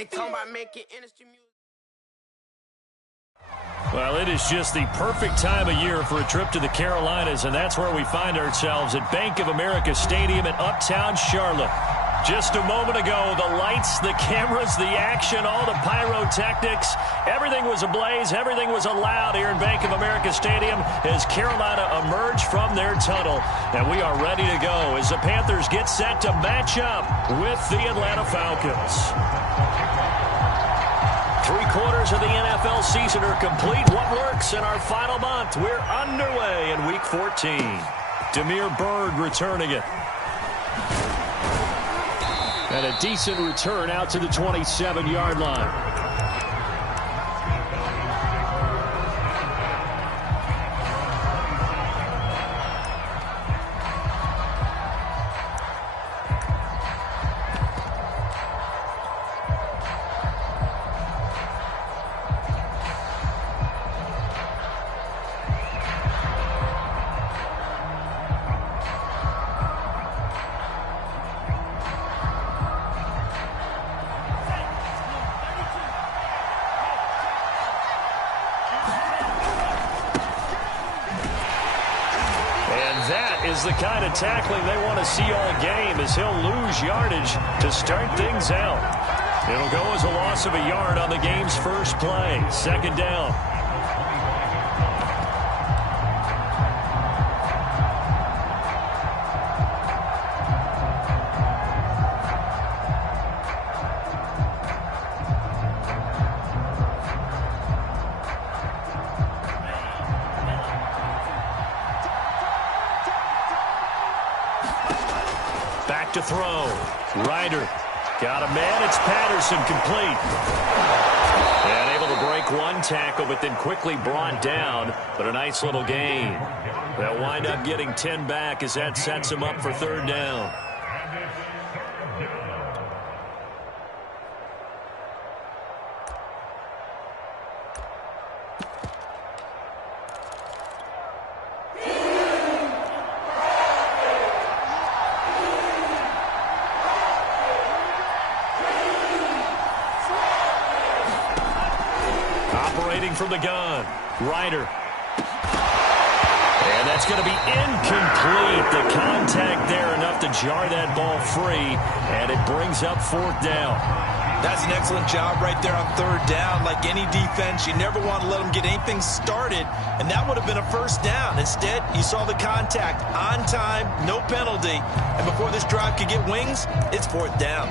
They talking about making industry music. Well, it is just the perfect time of year for a trip to the Carolinas, and that's where we find ourselves at Bank of America Stadium in Uptown Charlotte. Just a moment ago, the lights, the cameras, the action, all the pyrotechnics, everything was ablaze, everything was allowed here in Bank of America Stadium as Carolina emerged from their tunnel. And we are ready to go as the Panthers get set to match up with the Atlanta Falcons. 3/4 of the NFL season are complete. What works in our final month? We're underway in Week 14. Damiere Byrd returning it. And a decent return out to the 27-yard line. Is the kind of tackling they want to see all game as he'll lose yardage to start things out. It'll go as a loss of a yard on the game's first play. Second down. To throw. Ryder got a man. It's Patterson, complete. And able to break one tackle, but then quickly brought down. But a nice little gain. They'll wind up getting 10 back as that sets him up for third down. From the gun, Ryder. And that's going to be incomplete. The contact there enough to jar that ball free, and it brings up fourth down. That's an excellent job right there on third down. Like any defense, you never want to let them get anything started, and that would have been a first down. Instead, you saw the contact on time, no penalty, and before this drive could get wings, it's fourth down.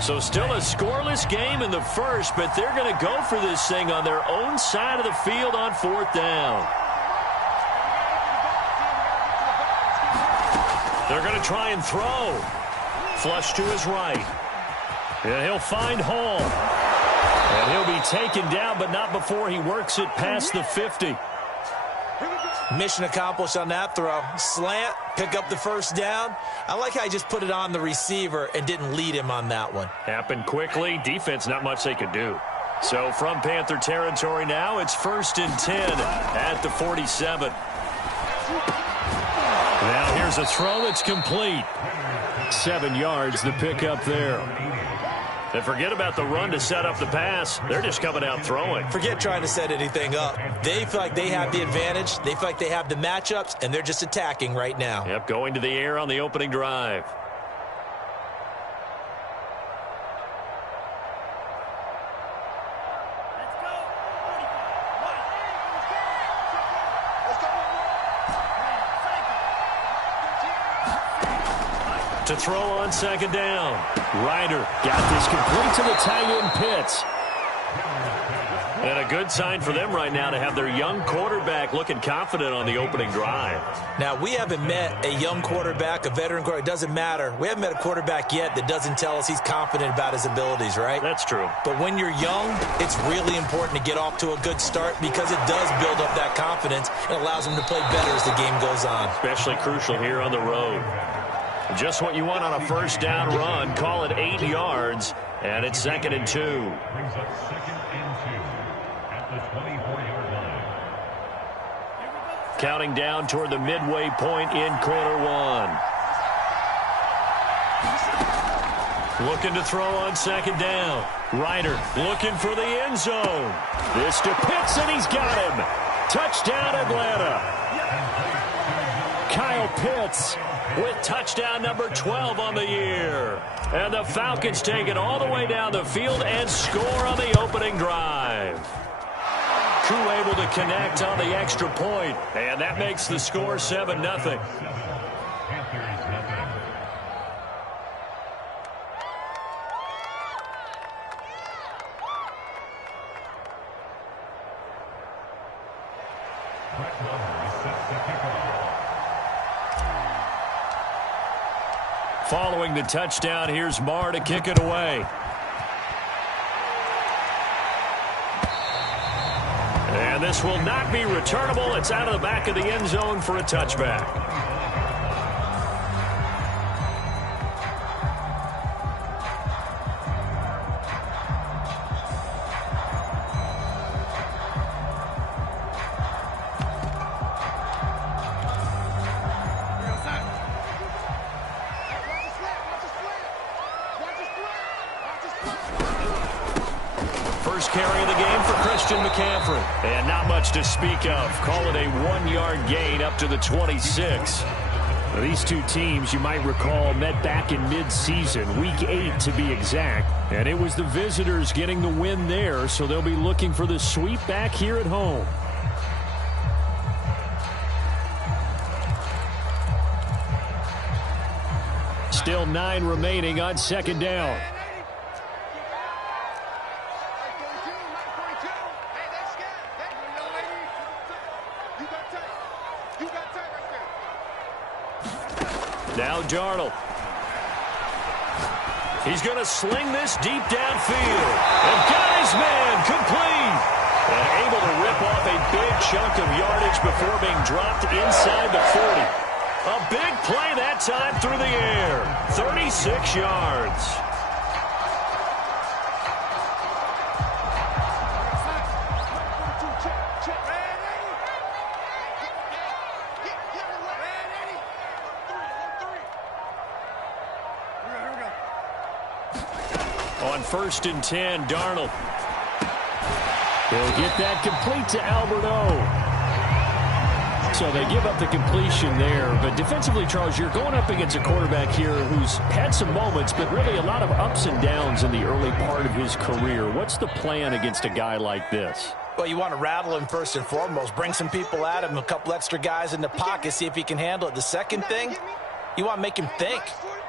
So still a scoreless game in the first, but they're going to go for this thing on their own side of the field on fourth down. They're going to try and throw. Flush to his right. And he'll find Hall. And he'll be taken down, but not before he works it past the 50. Mission accomplished on that throw. Slant, pick up the first down. I like how he just put it on the receiver and didn't lead him on that one. Happened quickly. Defense, not much they could do. So from Panther territory now, it's 1st and 10 at the 47. Now here's a throw that's complete. 7 yards, the pickup there. And forget about the run to set up the pass. They're just coming out throwing. Forget trying to set anything up. They feel like they have the advantage. They feel like they have the matchups, and they're just attacking right now. Yep, going to the air on the opening drive. To throw on second down. Ryder got this complete to the tight end Pitts. And a good sign for them right now to have their young quarterback looking confident on the opening drive. Now, we haven't met a young quarterback, a veteran quarterback. It doesn't matter. We haven't met a quarterback yet that doesn't tell us he's confident about his abilities, right? That's true. But when you're young, it's really important to get off to a good start because it does build up that confidence and allows them to play better as the game goes on. Especially crucial here on the road. Just what you want on a first down run. Call it 8 yards. And it's 2nd and 2. Brings up 2nd and 2 at the 24-yard line. Counting down toward the midway point in quarter one. Looking to throw on 2nd down. Ryder looking for the end zone. This to Pitts, and he's got him. Touchdown, Atlanta. Kyle Pitts with touchdown number 12 on the year. And the Falcons take it all the way down the field and score on the opening drive. Crew able to connect on the extra point, and that makes the score 7-0. Panthers nothing. Brett Maher sets the kickoff. Following the touchdown, here's Maher to kick it away. And this will not be returnable. It's out of the back of the end zone for a touchback. First carry of the game for Christian McCaffrey. And not much to speak of. Call it a 1-yard gain up to the 26. Now, these two teams, you might recall, met back in mid-season, week 8 to be exact. And it was the visitors getting the win there, so they'll be looking for the sweep back here at home. Still 9 remaining on 2nd down. Now Darnold. He's going to sling this deep downfield. And got his man complete. And able to rip off a big chunk of yardage before being dropped inside the 40. A big play that time through the air. 36 yards. On 1st and 10, Darnold. They'll get that complete to Albert O. So they give up the completion there. But defensively, Charles, you're going up against a quarterback here who's had some moments, but really a lot of ups and downs in the early part of his career. What's the plan against a guy like this? Well, you want to rattle him first and foremost. Bring some people at him, a couple extra guys in the pocket, see if he can handle it. The second thing, you want to make him think.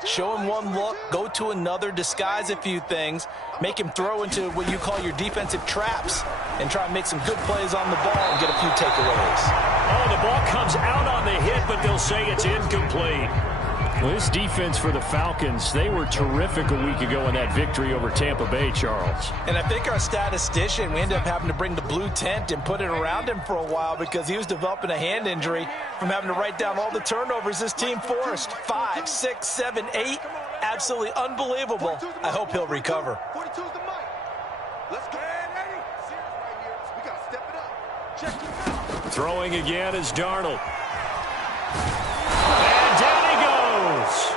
Show him one look, go to another, disguise a few things, make him throw into what you call your defensive traps, and try and make some good plays on the ball and get a few takeaways. Oh, the ball comes out on the hit, but they'll say it's incomplete. Well, this defense for the Falcons, they were terrific a week ago in that victory over Tampa Bay, Charles. And I think our statistician, we ended up having to bring the blue tent and put it around him for a while because he was developing a hand injury from having to write down all the turnovers this team forced. 5, 6, 7, 8. Absolutely unbelievable. I hope he'll recover. 42's the mic. Let's go. Eddie. Serious right here. We got to step it up. Check him out. Throwing again is Darnold. And down he goes.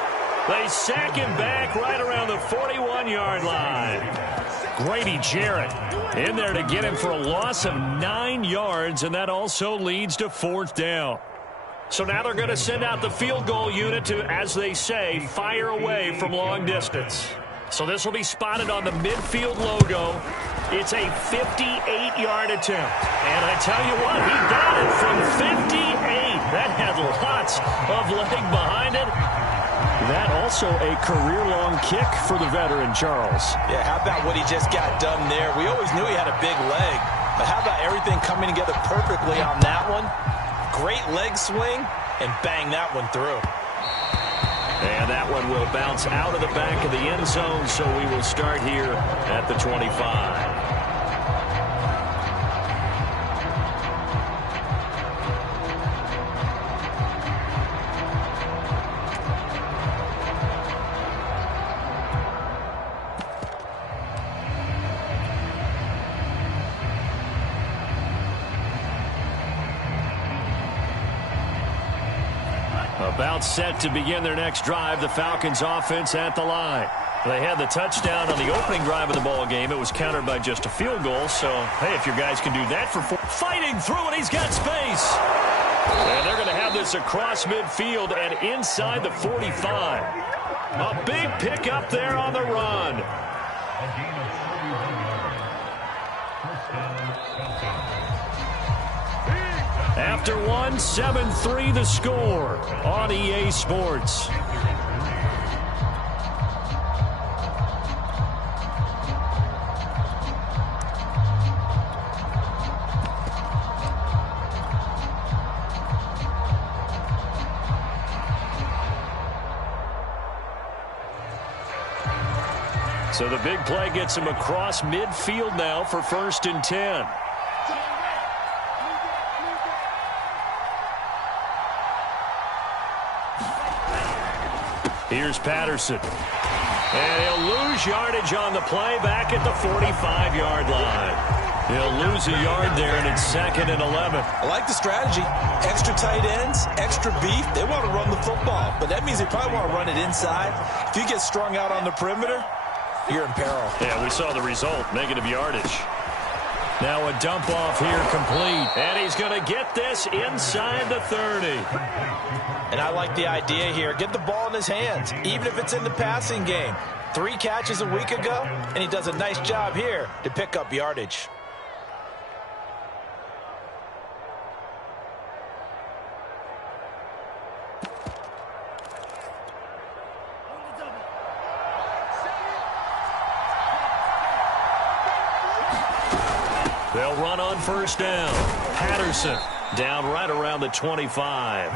They sack him back right around the 41-yard line. Grady Jarrett in there to get him for a loss of 9 yards, and that also leads to 4th down. So now they're going to send out the field goal unit to, as they say, fire away from long distance. So this will be spotted on the midfield logo. It's a 58-yard attempt. And I tell you what, he got it from 58. That had lots of leg behind it. That also a career-long kick for the veteran, Charles. Yeah, how about what he just got done there? We always knew he had a big leg, but how about everything coming together perfectly on that one? Great leg swing, and bang that one through. And that one will bounce out of the back of the end zone, so we will start here at the 25. About set to begin their next drive. The Falcons offense at the line. They had the touchdown on the opening drive of the ball game. It was countered by just a field goal. So, hey, if your guys can do that for 4. Fighting through it, he's got space. And they're going to have this across midfield and inside the 45. A big pickup there on the run. After one, 7-3 the score on EA Sports. So the big play gets him across midfield now for 1st and 10. Here's Patterson. And he'll lose yardage on the play back at the 45-yard line. He'll lose a yard there, and it's 2nd and 11. I like the strategy. Extra tight ends, extra beef. They want to run the football, but that means they probably want to run it inside. If you get strung out on the perimeter, you're in peril. Yeah, we saw the result, negative yardage. Now a dump off here complete. And he's going to get this inside the 30. And I like the idea here. Get the ball in his hands, even if it's in the passing game. 3 catches a week ago, and he does a nice job here to pick up yardage. They'll run on 1st down. Patterson down right around the 25.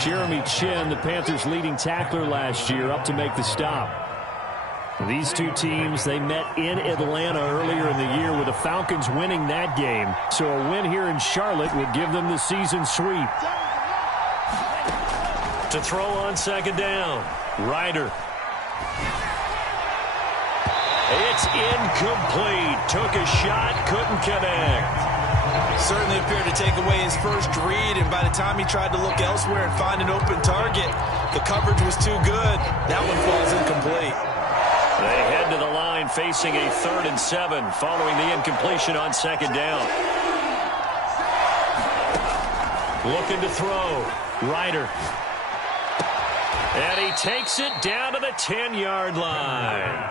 Jeremy Chin, the Panthers' leading tackler last year, up to make the stop. These two teams, they met in Atlanta earlier in the year with the Falcons winning that game. So a win here in Charlotte would give them the season sweep. To throw on 2nd down. Ryder. It's incomplete. Took a shot, couldn't connect. Certainly appeared to take away his first read, and by the time he tried to look elsewhere and find an open target, the coverage was too good. That one falls incomplete. They head to the line facing a 3rd and 7 following the incompletion on 2nd down. Looking to throw. Ryder. And he takes it down to the 10-yard line.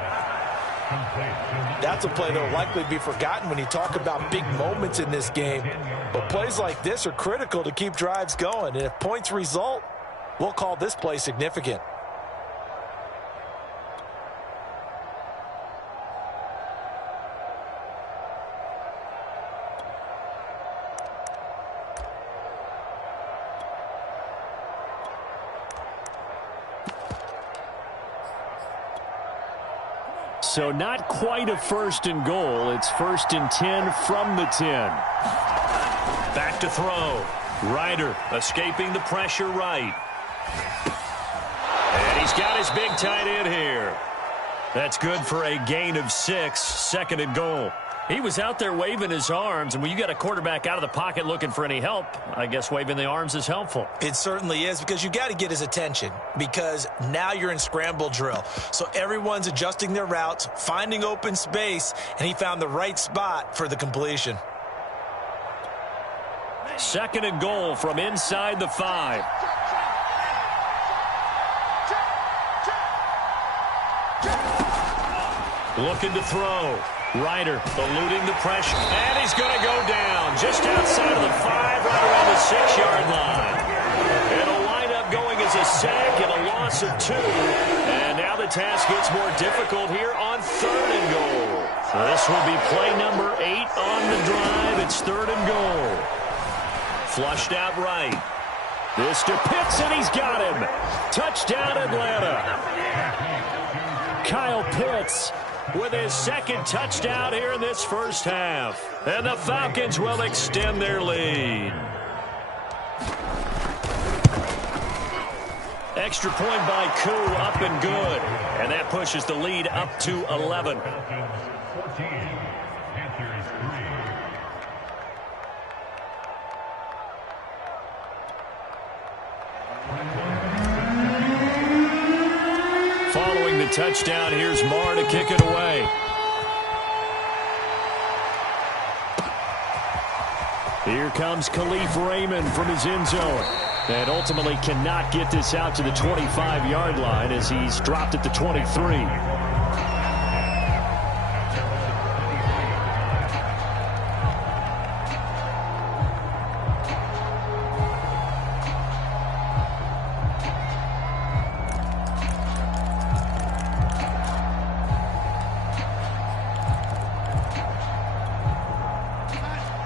That's a play that will likely be forgotten when you talk about big moments in this game. But plays like this are critical to keep drives going. And if points result, we'll call this play significant. So not quite a 1st and goal. It's 1st and 10 from the 10. Back to throw. Ryder escaping the pressure right. And he's got his big tight end here. That's good for a gain of 6, 2nd and goal. He was out there waving his arms, and when you got a quarterback out of the pocket looking for any help, I guess waving the arms is helpful. It certainly is, because you got to get his attention, because now you're in scramble drill. So everyone's adjusting their routes, finding open space, and he found the right spot for the completion. 2nd and goal from inside the 5. Looking to throw. Ryder eluding the pressure. And he's going to go down just outside of the 5, right around the 6-yard line. It'll wind up going as a sack and a loss of 2. And now the task gets more difficult here on 3rd and goal. So this will be play number 8 on the drive. It's 3rd and goal. Flushed out right. This to Pitts, and he's got him. Touchdown, Atlanta. Kyle Pitts with his 2nd touchdown here in this first half. And the Falcons will extend their lead. Extra point by Koo, up and good. And that pushes the lead up to 11. 14, Panthers 3. touchdown. Here's Marr to kick it away. Here comes Khalif Raymond from his end zone. And ultimately cannot get this out to the 25-yard line as he's dropped at the 23.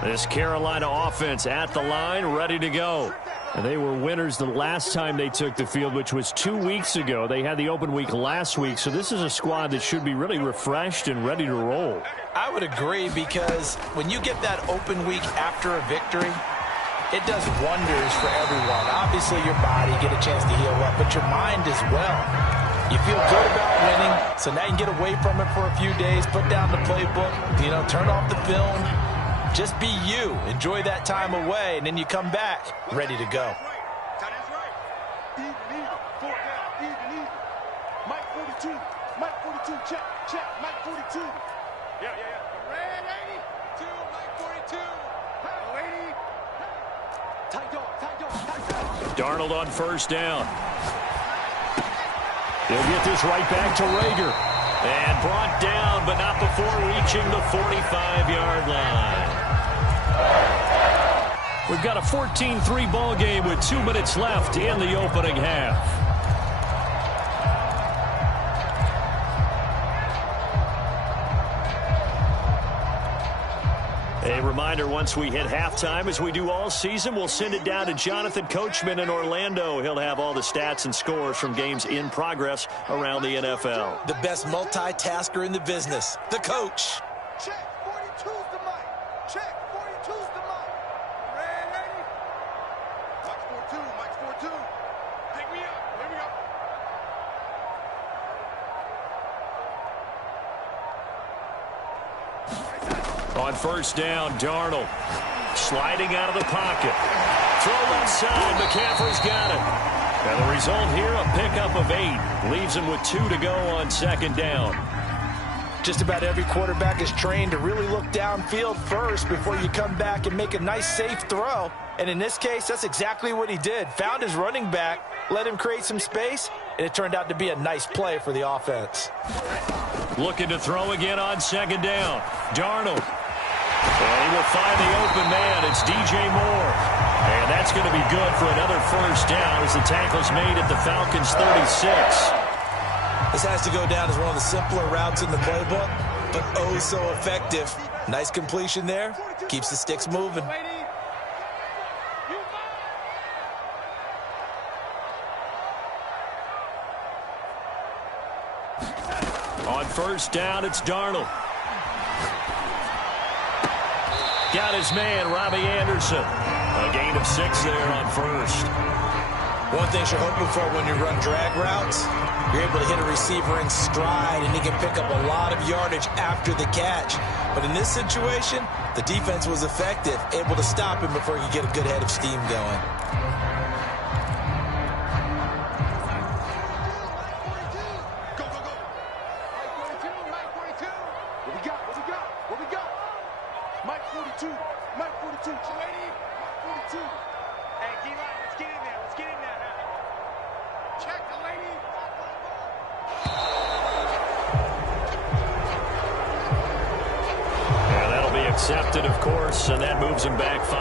This Carolina offense at the line, ready to go. And they were winners the last time they took the field, which was 2 weeks ago. They had the open week last week, so this is a squad that should be really refreshed and ready to roll. I would agree, because when you get that open week after a victory, it does wonders for everyone. Obviously, your body get a chance to heal up, but your mind as well. You feel good about winning, so now you can get away from it for a few days, put down the playbook, turn off the film. Just be you. Enjoy that time away, and then you come back ready to go. Mike 42. Mike 42. Check. Mike 42. Yeah. Red 82. Mike 42. Lady. Tight dog. Darnold on first down. He'll get this right back to Rager. And brought down, but not before reaching the 45-yard line. We've got a 14-3 ball game with 2 minutes left in the opening half. A reminder, once we hit halftime, as we do all season, we'll send it down to Jonathan Coachman in Orlando. He'll have all the stats and scores from games in progress around the NFL. The best multitasker in the business, the coach. Check. 42's the Mike. Check. 42's the Mike. Red 80. Mike's 42. Pick me up. Here we go. On first down, Darnold sliding out of the pocket. Throw left side. McCaffrey's got it. And the result here, a pickup of 8. Leaves him with 2 to go on second down. Just about every quarterback is trained to really look downfield first before you come back and make a nice, safe throw. And in this case, that's exactly what he did. Found his running back, let him create some space, and it turned out to be a nice play for the offense. Looking to throw again on second down. Darnold. And he will find the open man. It's DJ Moore. And that's going to be good for another first down as the tackle's made at the Falcons' 36. This has to go down as one of the simpler routes in the playbook, but oh so effective. Nice completion there. Keeps the sticks moving. On first down, it's Darnold. Got his man, Robbie Anderson. A gain of 6 there on first. One thing you're hoping for when you run drag routes, you're able to hit a receiver in stride, and he can pick up a lot of yardage after the catch. But in this situation, the defense was effective, able to stop him before he could get a good head of steam going. Accepted, of course, and that moves him back 5.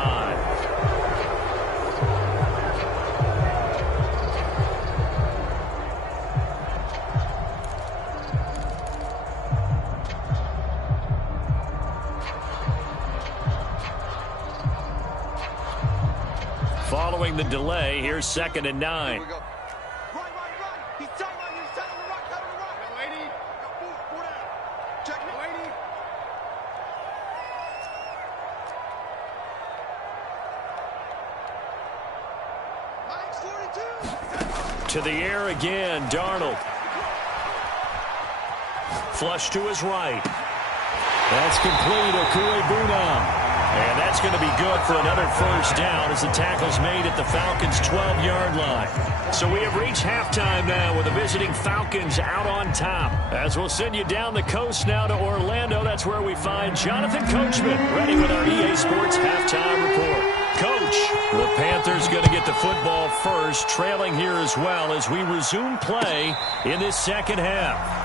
Following the delay, here's 2nd and 9. Right. He's sideline. He's side on the right. Side on the right. Young lady. Four down. Check it, lady. To the air again, Darnold. Flush to his right. That's complete. Okuegbuna. And that's going to be good for another first down as the tackle's made at the Falcons' 12-yard line. So we have reached halftime now with the visiting Falcons out on top. As we'll send you down the coast now to Orlando, that's where we find Jonathan Coachman ready with our EA Sports halftime report. Coach, the Panthers going to get the football first, trailing here as well as we resume play in this second half.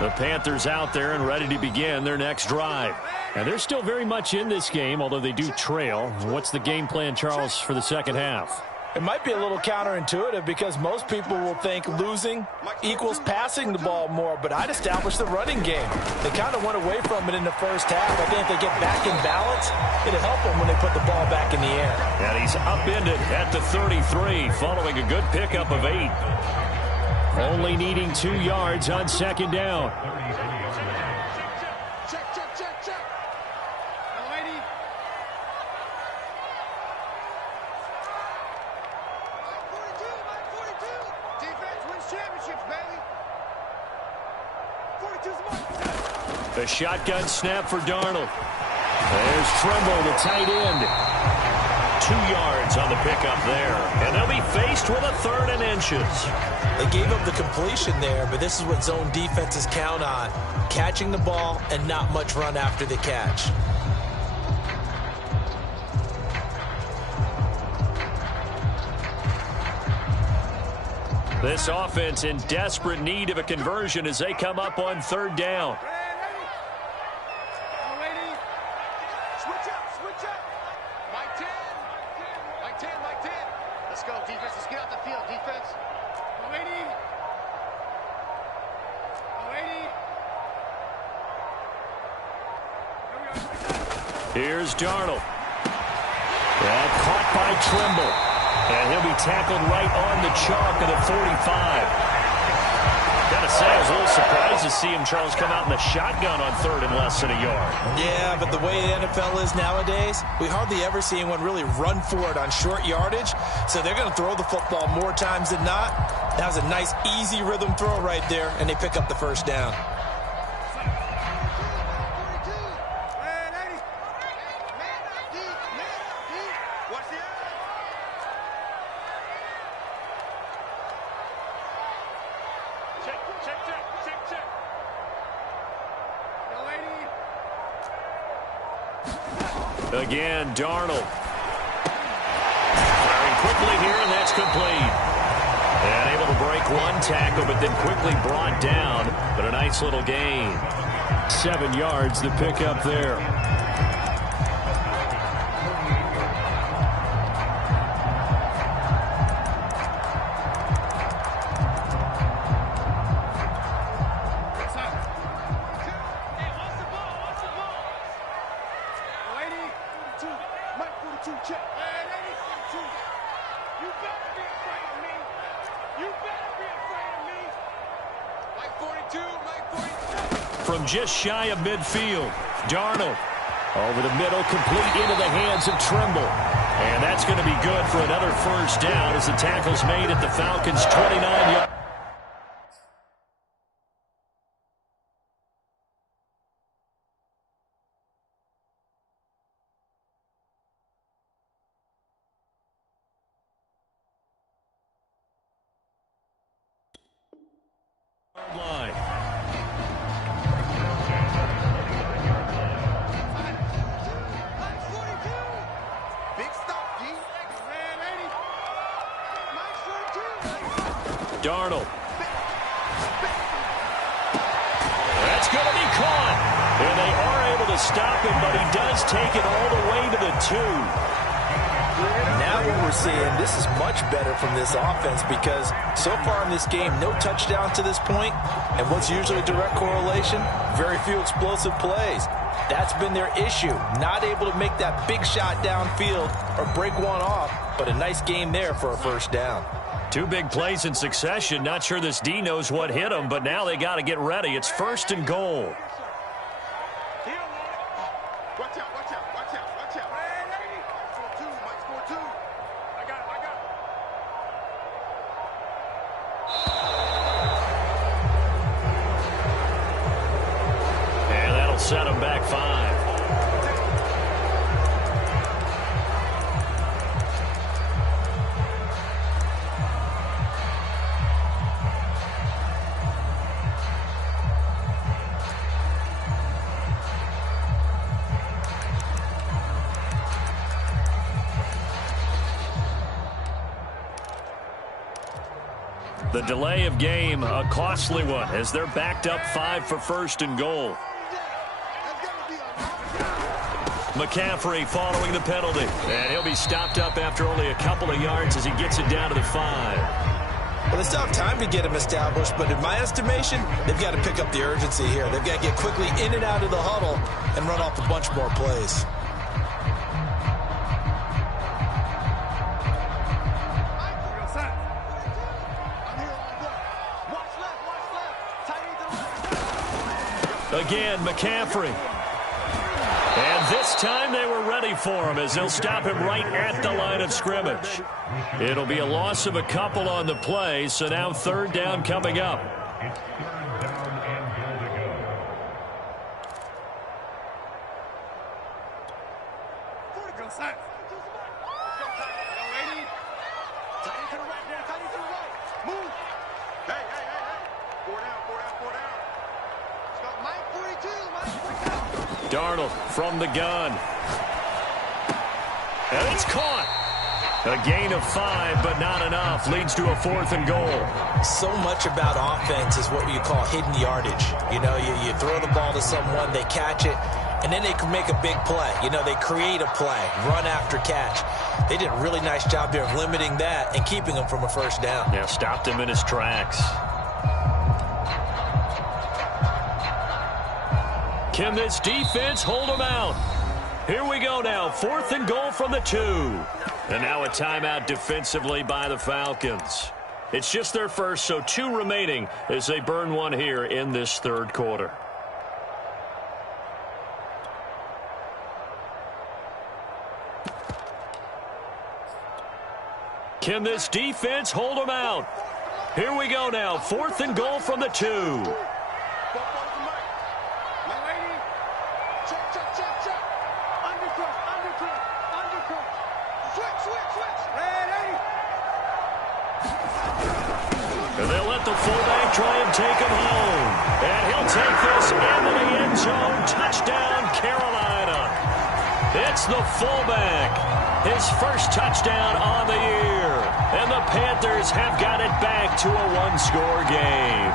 The Panthers out there and ready to begin their next drive. And they're still very much in this game, although they do trail. What's the game plan, Charles, for the second half? It might be a little counterintuitive because most people will think losing equals passing the ball more, but I'd establish the running game. They kind of went away from it in the first half. I think if they get back in balance, it'll help them when they put the ball back in the air. And he's upended at the 33 following a good pickup of 8. Only needing 2 yards on second down. Check. Now, lady. Mike 42. Defense wins championships, baby. 42's mark. The shotgun snap for Darnold. There's Tremble, the tight end. 2 yards on the pickup there. And they'll be faced with a 3rd and inches. They gave up the completion there, but this is what zone defenses count on. Catching the ball and not much run after the catch. This offense in desperate need of a conversion as they come up on 3rd down. Switch up. Mike 10. Mike 10. Let's go, defense. Let's get out the field, defense. Lady. Here's Darnold. Caught by Tremble. And he'll be tackled right on the chalk of the 45. Gotta say, I was a little surprised to see him, Charles, come out in the shotgun on 3rd and less than a yard. Yeah, but the way the NFL is nowadays, we hardly ever see anyone really run for it on short yardage. So they're going to throw the football more times than not. That was a nice, easy rhythm throw right there, and they pick up the first down. Again, Darnold. Firing quickly here, and that's complete. And able to break one tackle, but then quickly brought down. But a nice little gain. 7 yards, the pickup there. From just shy of midfield, Darnold over the middle, complete into the hands of Tremble. And that's going to be good for another first down as the tackle's made at the Falcons' 29-yard. line. Darnold. That's going to be caught. And they are able to stop him, but he does take it all the way to the 2. Now what we're seeing, this is much better from this offense because so far in this game, no touchdown to this point, and what's usually a direct correlation, very few explosive plays. That's been their issue. Not able to make that big shot downfield or break one off, but a nice game there for a first down. 2 big plays in succession. Not sure this D knows what hit them, but now they got to get ready. It's 1st and goal. Watch out, watch out, watch out, watch out. Might score two. I got him. And that'll set them back 5. The delay of game, a costly one, as they're backed up 5 for 1st and goal. McCaffrey following the penalty. And he'll be stopped up after only a couple of yards as he gets it down to the 5. Well, they still have time to get him established, but in my estimation, they've got to pick up the urgency here. They've got to get quickly in and out of the huddle and run off a bunch more plays. Again, McCaffrey. And this time they were ready for him as they'll stop him right at the line of scrimmage. It'll be a loss of a couple on the play, so now 3rd down coming up. It's 3rd down and goal to go. Move. Hey. 4 down. Let's go. Mike 42. Darnold from the gun. And it's caught. A gain of 5, but not enough. Leads to a 4th and goal. So much about offense is what you call hidden yardage. You know, you throw the ball to someone, they catch it, and then they can make a big play. You know, they create a play, run after catch. They did a really nice job there of limiting that and keeping him from a first down. Yeah, stopped him in his tracks. Can this defense hold him out? Here we go now. 4th and goal from the 2. And now a timeout defensively by the Falcons. It's just their first, so 2 remaining as they burn one here in this 3rd quarter. Can this defense hold them out? Here we go now. 4th and goal from the 2. And they'll let the fullback try and take him home. And he'll take this into the end zone. Touchdown, Carolina. It's the fullback. His first touchdown on the year. And the Panthers have got it back to a 1-score game.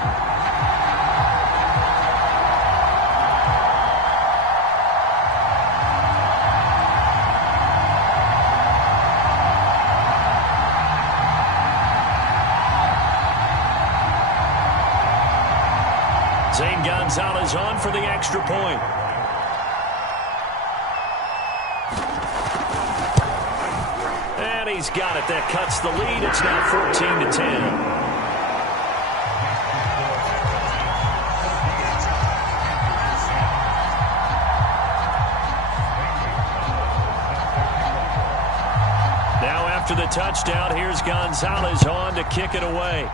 Zane Gonzalez on for the extra point. And he's got it. That cuts the lead. It's now 14-10. Now after the touchdown, here's Gonzalez on to kick it away.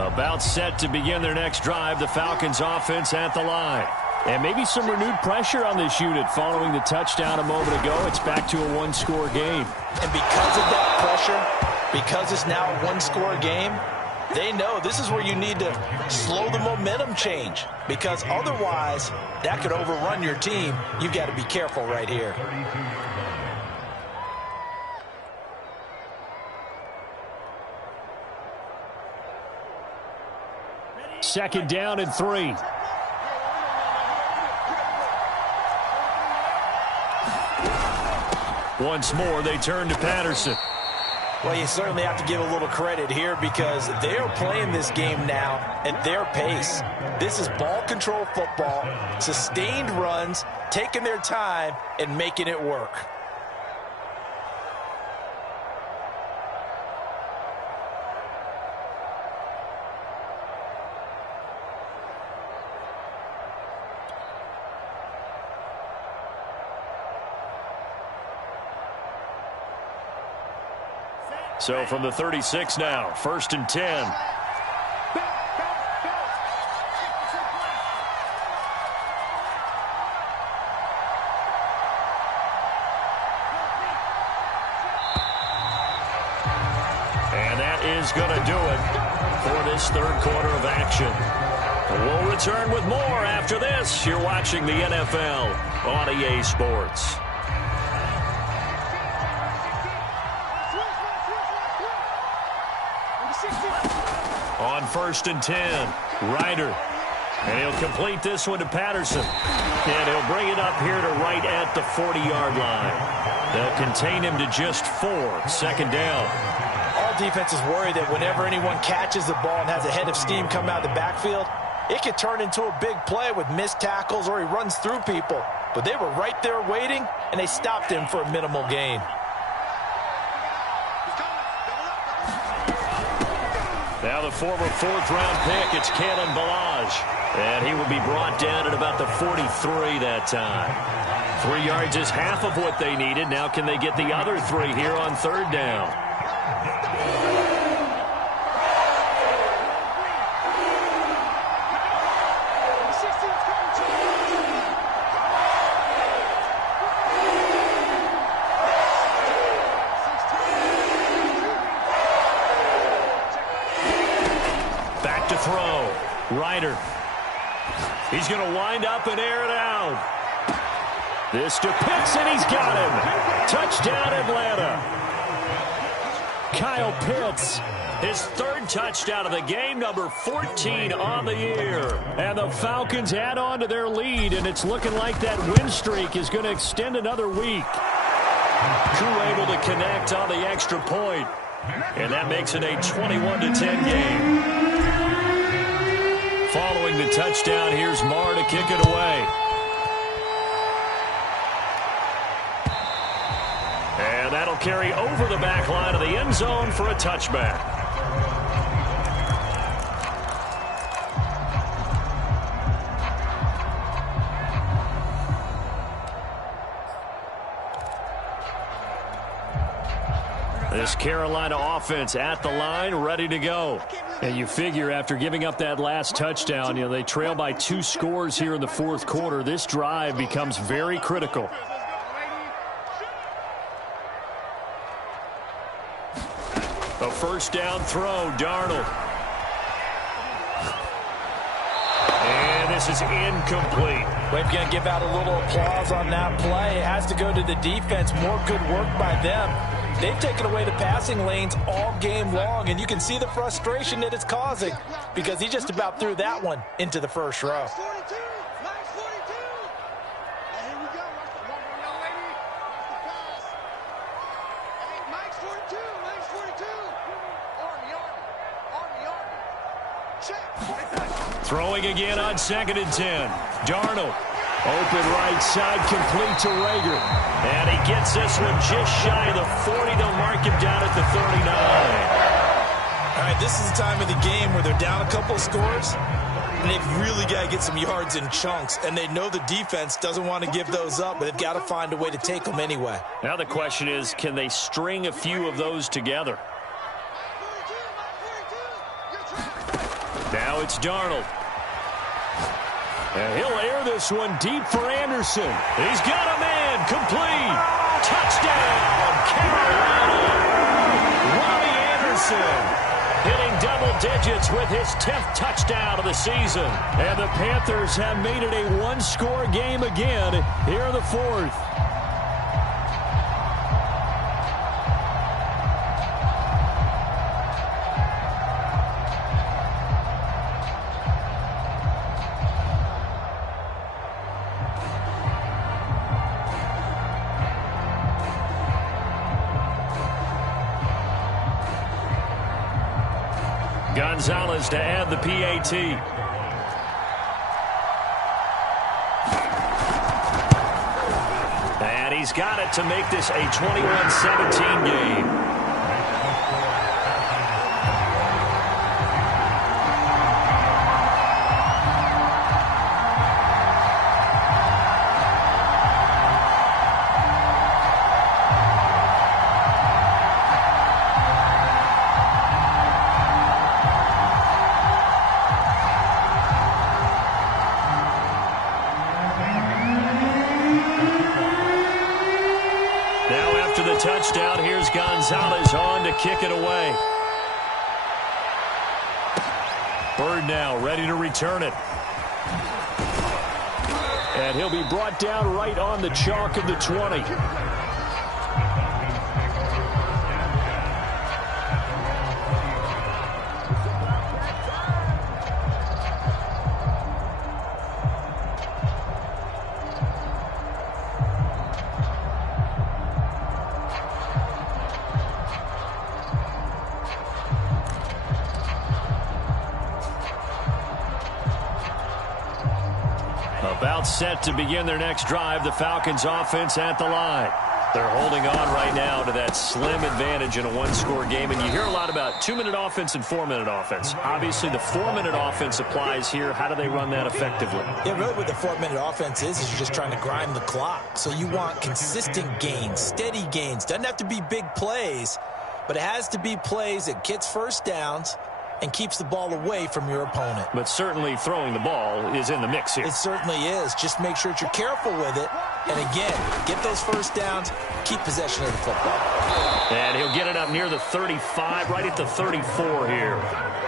About set to begin their next drive, the Falcons offense at the line. And maybe some renewed pressure on this unit following the touchdown a moment ago. It's back to a 1-score game. And because of that pressure, because it's now a 1-score game, they know this is where you need to slow the momentum change. Because otherwise, that could overrun your team. You've got to be careful right here. 2nd down and 3. Once more, they turn to Patterson. Well, you certainly have to give a little credit here because they are playing this game now at their pace. This is ball control football, sustained runs, taking their time, and making it work. So from the 36 now, 1st and 10. And that is going to do it for this 3rd quarter of action. We'll return with more after this. You're watching the NFL on EA Sports. On 1st and 10, Ryder. And he'll complete this one to Patterson. And he'll bring it up here to right at the 40-yard line. They'll contain him to just 4. 2nd down. All defenses worry that whenever anyone catches the ball and has a head of steam come out of the backfield, it could turn into a big play with missed tackles or he runs through people. But they were right there waiting, and they stopped him for a minimal gain. Now the former 4th-round pick, it's Kalen Ballage. And he will be brought down at about the 43 that time. 3 yards is half of what they needed. Now can they get the other 3 here on 3rd down? Back to throw. Ryder. He's going to wind up and air it out. This to Pitts, and he's got him. Touchdown, Atlanta. Kyle Pitts, his 3rd touchdown of the game, number 14 on the year. And the Falcons add on to their lead, and it's looking like that win streak is going to extend another week. Crew able to connect on the extra point, and that makes it a 21-10 game. Following the touchdown, here's Marr to kick it away. And that'll carry over the back line of the end zone for a touchback. This Carolina offense at the line, ready to go. And you figure after giving up that last touchdown, they trail by 2 scores here in the 4th quarter. This drive becomes very critical. A 1st down throw, Darnold. And this is incomplete. We're going to give out a little applause on that play. It has to go to the defense. More good work by them. They've taken away the passing lanes all game long, and you can see the frustration that it's causing because he just about threw that one into the 1st row. Throwing again on 2nd and 10. Darnold. Open right side, complete to Rager. And he gets this one just shy of the 40. They'll mark him down at the 39. All right, this is the time of the game where they're down a couple of scores, and they've really got to get some yards in chunks. And they know the defense doesn't want to give those up, but they've got to find a way to take them anyway. Now the question is, can they string a few of those together? Now it's Darnold. And he'll air this one deep for Anderson. He's got a man. Complete. Touchdown, Carolina. Robbie Anderson hitting double digits with his 10th touchdown of the season. And the Panthers have made it a 1-score game again here in the 4th. Gonzalez to add the PAT. And he's got it to make this a 21-17 game. Touchdown. Here's Gonzalez on to kick it away. Bird now ready to return it. And he'll be brought down right on the chalk of the 20. About set to begin their next drive, the Falcons offense at the line. They're holding on right now to that slim advantage in a one-score game, and you hear a lot about 2-minute offense and 4-minute offense. Obviously, the 4-minute offense applies here. How do they run that effectively? Yeah, really what the 4-minute offense is you're just trying to grind the clock. So you want consistent gains, steady gains. Doesn't have to be big plays, but it has to be plays that gets first downs and keeps the ball away from your opponent. But certainly throwing the ball is in the mix here. It certainly is. Just make sure that you're careful with it. And again, get those first downs, keep possession of the football. And he'll get it up near the 35, right at the 34 here.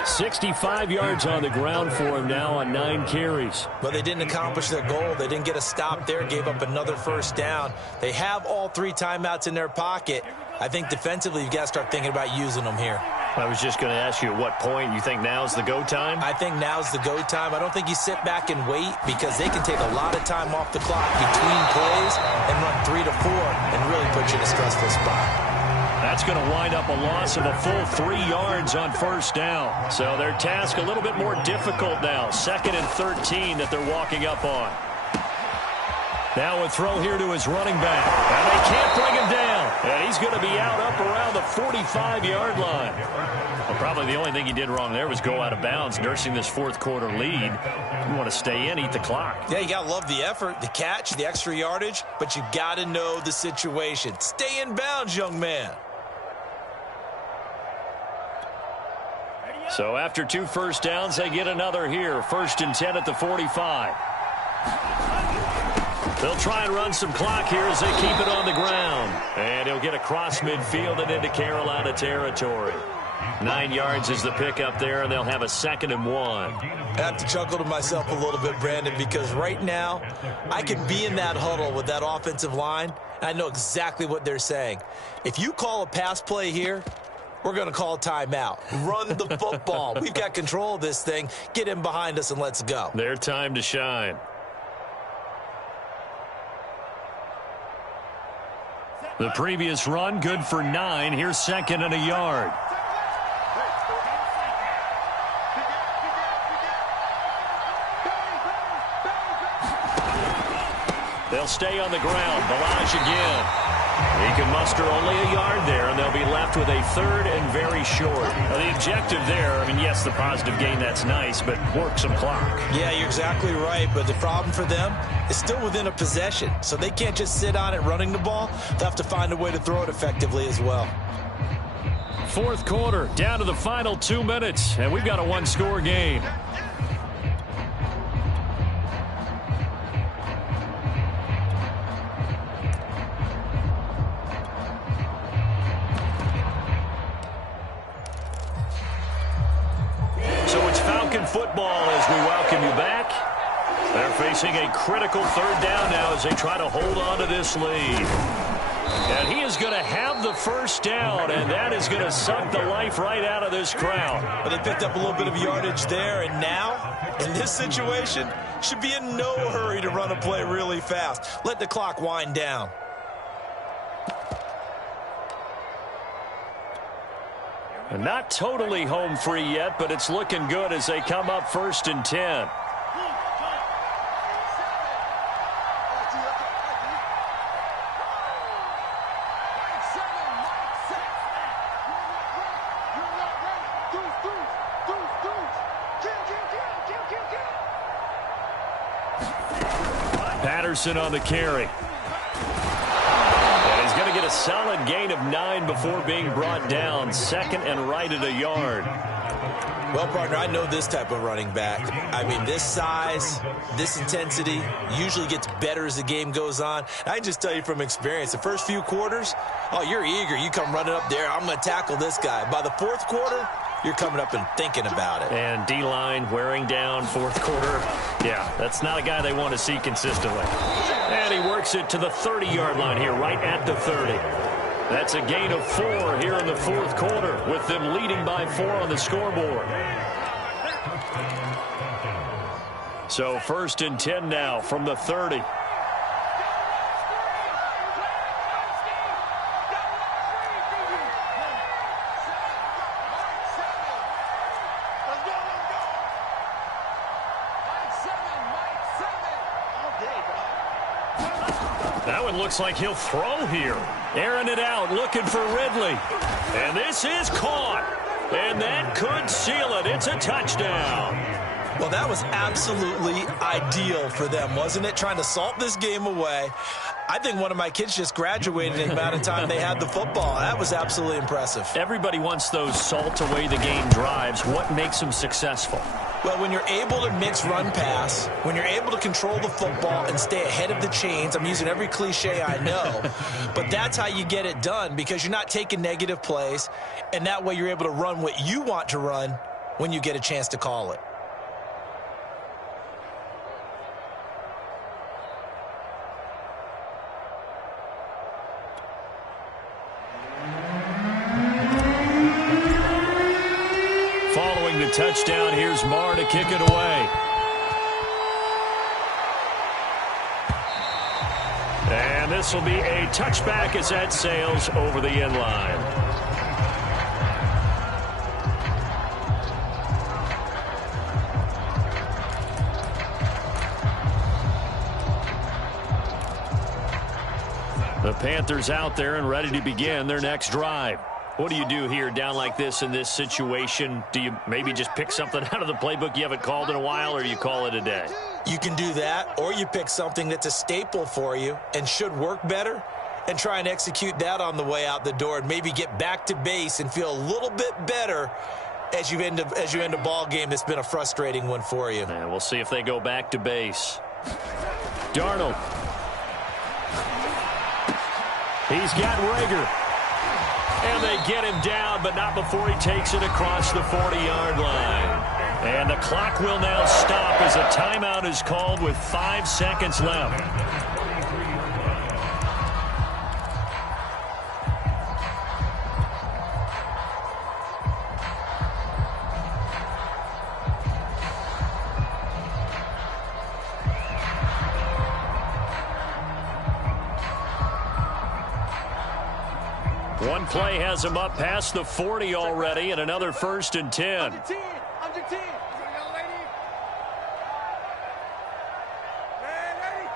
65 yards on the ground for him now on 9 carries. But they didn't accomplish their goal. They didn't get a stop there, gave up another first down. They have all 3 timeouts in their pocket. I think defensively you've got to start thinking about using them here. I was just going to ask you at what point you think now's the go time? I think now's the go time. I don't think you sit back and wait because they can take a lot of time off the clock between plays and run 3 to 4 and really put you in a stressful spot. That's going to wind up a loss of a full 3 yards on first down. So their task a little bit more difficult now. 2nd and 13 that they're walking up on. Now a throw here to his running back. And they can't bring him down. And he's going to be out up around the 45-yard line. Well, probably the only thing he did wrong there was go out of bounds, nursing this fourth-quarter lead. You want to stay in, eat the clock. Yeah, you got to love the effort, the catch, the extra yardage, but you got to know the situation. Stay in bounds, young man. So after 2 first downs, they get another here. 1st and 10 at the 45. They'll try and run some clock here as they keep it on the ground. And he'll get across midfield and into Carolina territory. 9 yards is the pickup there, and they'll have a 2nd and 1. I have to chuckle to myself a little bit, Brandon, because right now I can be in that huddle with that offensive line, and I know exactly what they're saying. If you call a pass play here, we're going to call a timeout. Run the football. We've got control of this thing. Get in behind us and let's go. Their time to shine. The previous run, good for 9. Here's 2nd and a yard. They'll stay on the ground. Balaj again. He can muster only a yard there, and they'll be left with a 3rd and very short. Now, the objective there, I mean, yes, the positive gain, that's nice, but work some clock. Yeah, you're exactly right, but the problem for them is still within a possession, so they can't just sit on it running the ball. They'll have to find a way to throw it effectively as well. 4th quarter, down to the final 2 minutes, and we've got a 1-score game. Football as we welcome you back. They're facing a critical 3rd down now as they try to hold on to this lead. And he is going to have the first down, and that is going to suck the life right out of this crowd. But they picked up a little bit of yardage there, and now, in this situation, should be in no hurry to run a play really fast. Let the clock wind down. Not totally home free yet, but it's looking good as they come up 1st and 10. Patterson on the carry. And he's going to get a solid gain of 9 before being brought down. 2nd and right at a yard. Well, partner, I know this type of running back. I mean, this size, this intensity usually gets better as the game goes on. I can just tell you from experience, the first few quarters, oh, you're eager. You come running up there, I'm going to tackle this guy. By the 4th quarter, you're coming up and thinking about it. And D-line wearing down 4th quarter. Yeah, that's not a guy they want to see consistently. And he works it to the 30-yard line here, right at the 30. That's a gain of 4 here in the 4th quarter, with them leading by 4 on the scoreboard. So 1st and 10 now from the 30. That one looks like he'll throw here. Airing it out, looking for Ridley. And this is caught. And that could seal it. It's a touchdown. Well, that was absolutely ideal for them, wasn't it? Trying to salt this game away. I think one of my kids just graduated in the amount of time they had the football. That was absolutely impressive. Everybody wants those salt away the game drives. What makes them successful? Well, when you're able to mix run-pass, when you're able to control the football and stay ahead of the chains, I'm using every cliche I know, but that's how you get it done, because you're not taking negative plays, and that way you're able to run what you want to run when you get a chance to call it. Touchdown. Here's Marr to kick it away. And this will be a touchback as that sails over the end line. The Panthers out there and ready to begin their next drive. What do you do here down like this in this situation? Do you maybe just pick something out of the playbook you haven't called in a while, or you call it a day? You can do that, or you pick something that's a staple for you and should work better and try and execute that on the way out the door and maybe get back to base and feel a little bit better as you end a ball game that's been a frustrating one for you. And we'll see if they go back to base. Darnold. He's got Rager. And they get him down, but not before he takes it across the 40-yard line. And the clock will now stop as a timeout is called with 5 seconds left. One play has him up past the 40 already, and another 1st and 10. Under 10. Under 10. Young lady. Man, lady.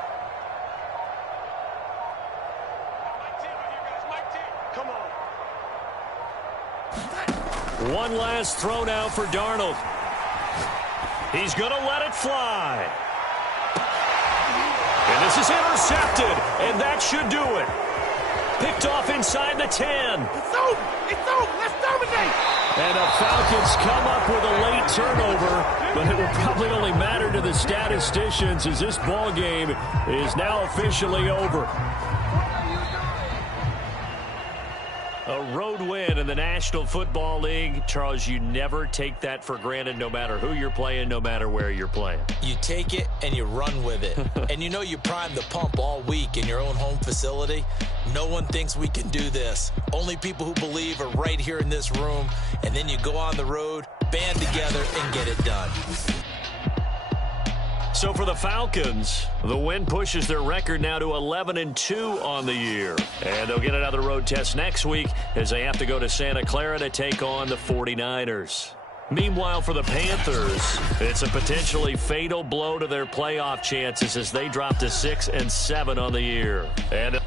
Mike 10 right here, guys. Mike 10. Come on. One last throw now for Darnold. He's going to let it fly. And this is intercepted, and that should do it. Picked off inside the 10. It's over. It's over. Let's dominate. And the Falcons come up with a late turnover, but it will probably only matter to the statisticians as this ball game is now officially over. A road win in the National Football League. Charles, you never take that for granted, no matter who you're playing, no matter where you're playing. You take it and you run with it. And you know you prime the pump all week in your own home facility. No one thinks we can do this. Only people who believe are right here in this room. And then you go on the road, band together, and get it done. So for the Falcons, the win pushes their record now to 11-2 on the year. And they'll get another road test next week as they have to go to Santa Clara to take on the 49ers. Meanwhile, for the Panthers, it's a potentially fatal blow to their playoff chances as they drop to 6-7 on the year. And